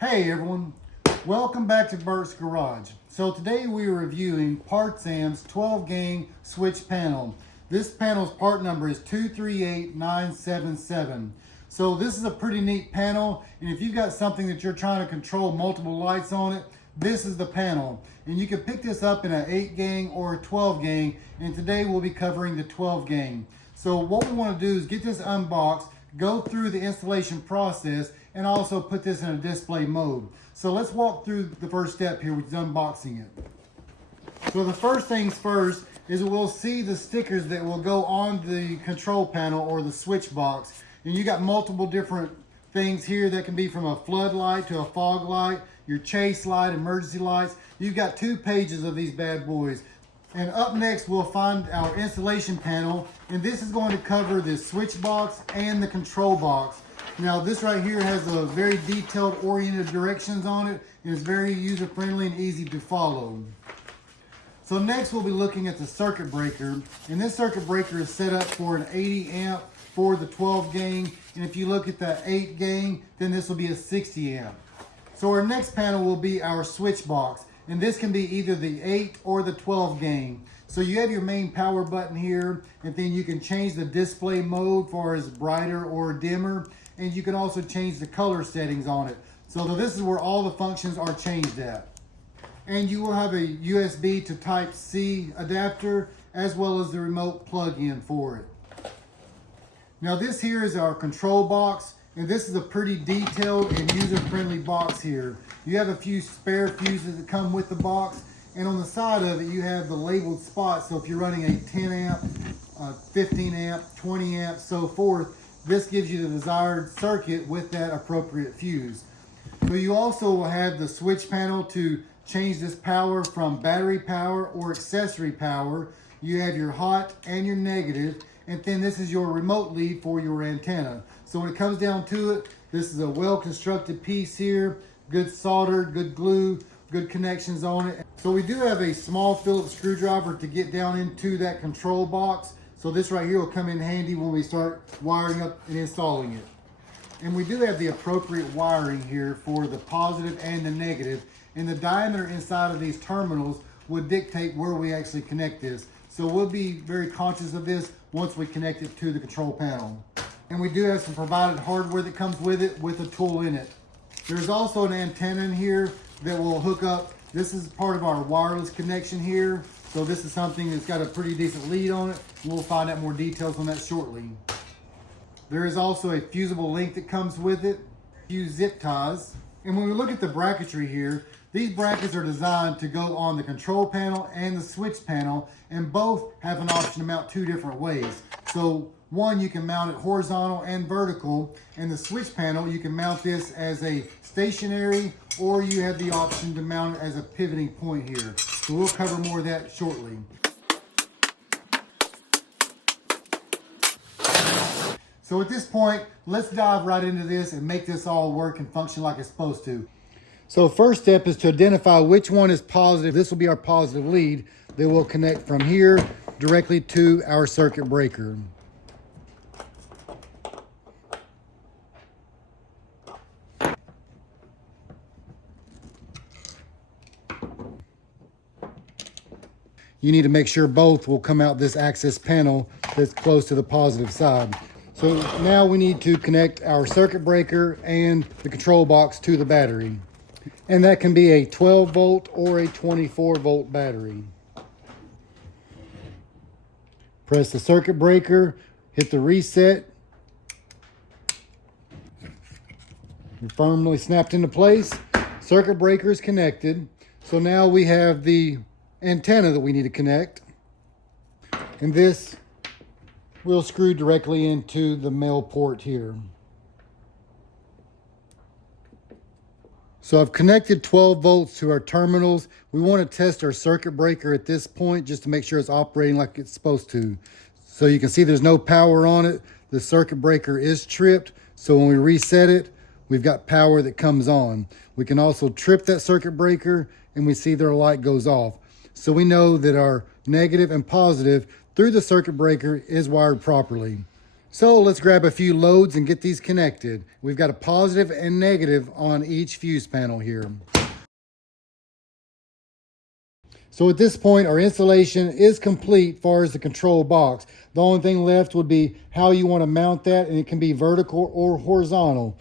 Hey everyone, welcome back to Bert's Garage. So today we are reviewing PARTSam's 12-gang switch panel. This panel's part number is 238977. So this is a pretty neat panel, and if you've got something that you're trying to control multiple lights on it, this is the panel. And you can pick this up in an 8-gang or a 12-gang, and today we'll be covering the 12-gang. So what we want to do is get this unboxed, go through the installation process, and also put this in a display mode. So let's walk through the first step here, which is unboxing it. So the first things first is we'll see the stickers that will go on the control panel or the switch box. And you got multiple different things here that can be from a floodlight to a fog light, your chase light, emergency lights. You've got 2 pages of these bad boys. And up next we'll find our installation panel, and this is going to cover the switch box and the control box. Now this right here has a very detailed oriented directions on it, and it's very user friendly and easy to follow. So next we'll be looking at the circuit breaker, and this circuit breaker is set up for an 80 amp for the 12 gang, and if you look at the 8 gang, then this will be a 60 amp. So our next panel will be our switch box, and this can be either the 8 or the 12 gang. So you have your main power button here, and then you can change the display mode for as brighter or dimmer, and you can also change the color settings on it. So this is where all the functions are changed at. And you will have a USB to Type-C adapter, as well as the remote plug-in for it. Now this here is our control box, and this is a pretty detailed and user-friendly box here. You have a few spare fuses that come with the box, and on the side of it you have the labeled spots. So if you're running a 10 amp, 15 amp, 20 amp, so forth, this gives you the desired circuit with that appropriate fuse. So you also will have the switch panel to change this power from battery power or accessory power. You have your hot and your negative, and then this is your remote lead for your antenna. So when it comes down to it, this is a well-constructed piece here, good solder, good glue, good connections on it. So we do have a small Phillips screwdriver to get down into that control box. So this right here will come in handy when we start wiring up and installing it. And we do have the appropriate wiring here for the positive and the negative. And the diameter inside of these terminals would dictate where we actually connect this. So we'll be very conscious of this once we connect it to the control panel. And we do have some provided hardware that comes with it with a tool in it. There's also an antenna in here that will hook up. This is part of our wireless connection here. So this is something that's got a pretty decent lead on it. We'll find out more details on that shortly. There is also a fusible link that comes with it, a few zip ties. And when we look at the bracketry here, these brackets are designed to go on the control panel and the switch panel, and both have an option to mount 2 different ways. So one, you can mount it horizontal and vertical, and the switch panel, you can mount this as a stationary, or you have the option to mount it as a pivoting point here. So we'll cover more of that shortly. So at this point, let's dive right into this and make this all work and function like it's supposed to. So first step is to identify which one is positive. This will be our positive lead that will connect from here directly to our circuit breaker. You need to make sure both will come out this access panel that's close to the positive side. So now we need to connect our circuit breaker and the control box to the battery. And that can be a 12 volt or a 24 volt battery. Press the circuit breaker, hit the reset. You're firmly snapped into place. Circuit breaker is connected. So now we have the antenna that we need to connect, and this will screw directly into the male port here. So I've connected 12 volts to our terminals. We want to test our circuit breaker at this point just to make sure it's operating like it's supposed to. So you can see there's no power on it. The circuit breaker is tripped, so when we reset it, we've got power that comes on. We can also trip that circuit breaker and we see their light goes off. So we know that our negative and positive through the circuit breaker is wired properly. So let's grab a few loads and get these connected. We've got a positive and negative on each fuse panel here. So at this point, our installation is complete as far as the control box. The only thing left would be how you want to mount that, and it can be vertical or horizontal.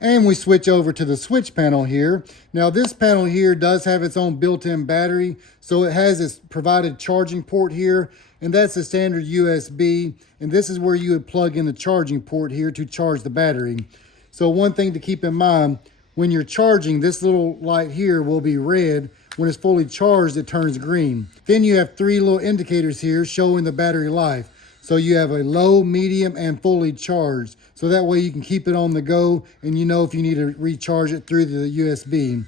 And we switch over to the switch panel here. Now this panel here does have its own built-in battery, so it has its provided charging port here, and that's the standard USB, and this is where you would plug in the charging port here to charge the battery. So one thing to keep in mind, when you're charging, this little light here will be red. When it's fully charged, it turns green. Then you have three little indicators here showing the battery life. So you have a low, medium, and fully charged. So that way you can keep it on the go and you know if you need to recharge it through the USB.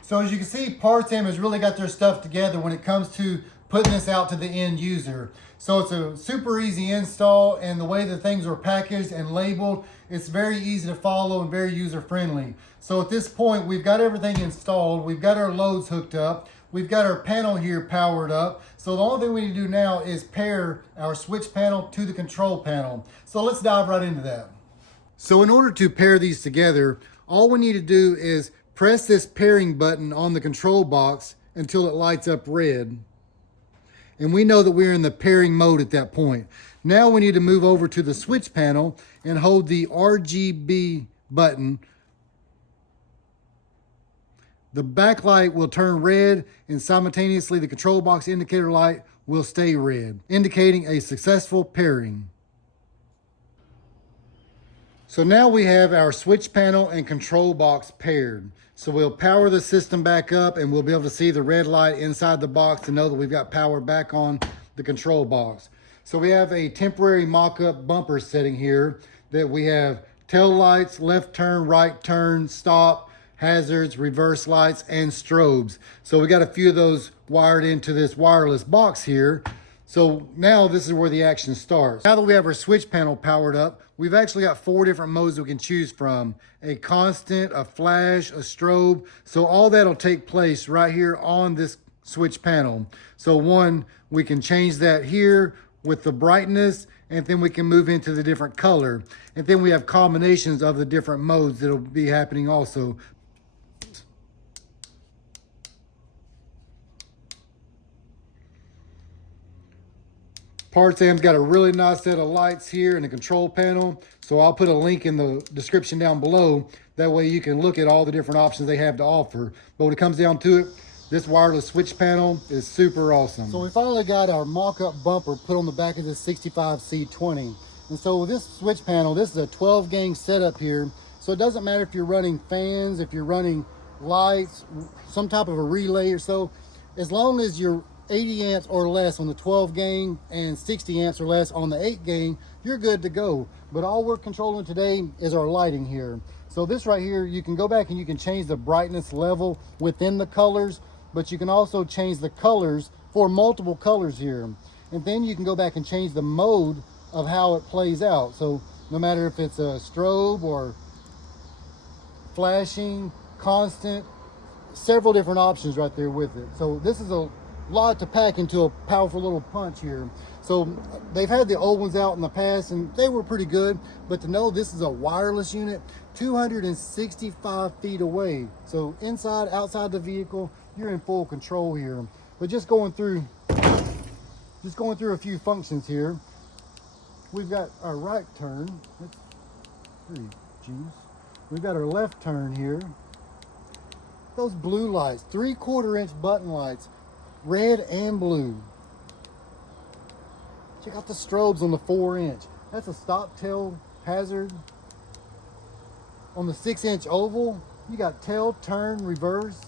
So as you can see, PARTSam has really got their stuff together when it comes to putting this out to the end user. So it's a super easy install, and the way the things are packaged and labeled, it's very easy to follow and very user friendly. So at this point, we've got everything installed. We've got our loads hooked up. We've got our panel here powered up. So the only thing we need to do now is pair our switch panel to the control panel. So let's dive right into that. So in order to pair these together, all we need to do is press this pairing button on the control box until it lights up red. And we know that we're in the pairing mode at that point. Now we need to move over to the switch panel and hold the RGB button. The backlight will turn red, and simultaneously the control box indicator light will stay red, indicating a successful pairing. So now we have our switch panel and control box paired. So we'll power the system back up and we'll be able to see the red light inside the box to know that we've got power back on the control box. So we have a temporary mock-up bumper setting here that we have tail lights, left turn, right turn, stop, hazards, reverse lights, and strobes. So we got a few of those wired into this wireless box here. So now this is where the action starts. Now that we have our switch panel powered up, we've actually got 4 different modes we can choose from. A constant, a flash, a strobe. So all that'll take place right here on this switch panel. So one, we can change that here with the brightness, and then we can move into the different color. And then we have combinations of the different modes that'll be happening also. PARTSam's got a really nice set of lights here in the control panel, so I'll put a link in the description down below. That way you can look at all the different options they have to offer. But when it comes down to it, this wireless switch panel is super awesome. So we finally got our mock-up bumper put on the back of this 65C20. And so with this switch panel, this is a 12-gang setup here. So it doesn't matter if you're running fans, if you're running lights, some type of a relay or so, as long as you're 80 amps or less on the 12 gang and 60 amps or less on the 8 gang, you're good to go. But all we're controlling today is our lighting here. So this right here, you can go back and you can change the brightness level within the colors, but you can also change the colors for multiple colors here. And then you can go back and change the mode of how it plays out. So no matter if it's a strobe or flashing, constant, several different options right there with it. So this is a lot to pack into a powerful little punch here. So they've had the old ones out in the past and they were pretty good, but to know this is a wireless unit 265 feet away. So inside, outside the vehicle, you're in full control here. But just going through a few functions here. We've got our right turn. That's pretty genius. We've got our left turn here. Those blue lights, 3/4 inch button lights, red and blue. Check out the strobes on the 4-inch. That's a stop tail hazard. On the 6-inch oval, you got tail, turn, reverse.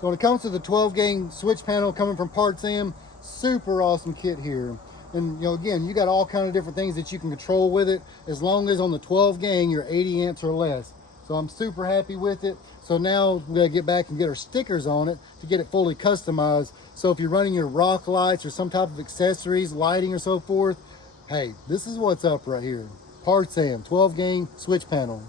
So when it comes to the 12-gang switch panel coming from PARTSam, super awesome kit here. And you know, again, you got all kind of different things that you can control with it, as long as on the 12 gang you're 80 amps or less. So I'm super happy with it. So now we gotta get back and get our stickers on it to get it fully customized. So if you're running your rock lights or some type of accessories, lighting or so forth, hey, this is what's up right here. PARTSam 12 gang switch panel.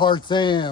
PARTSam.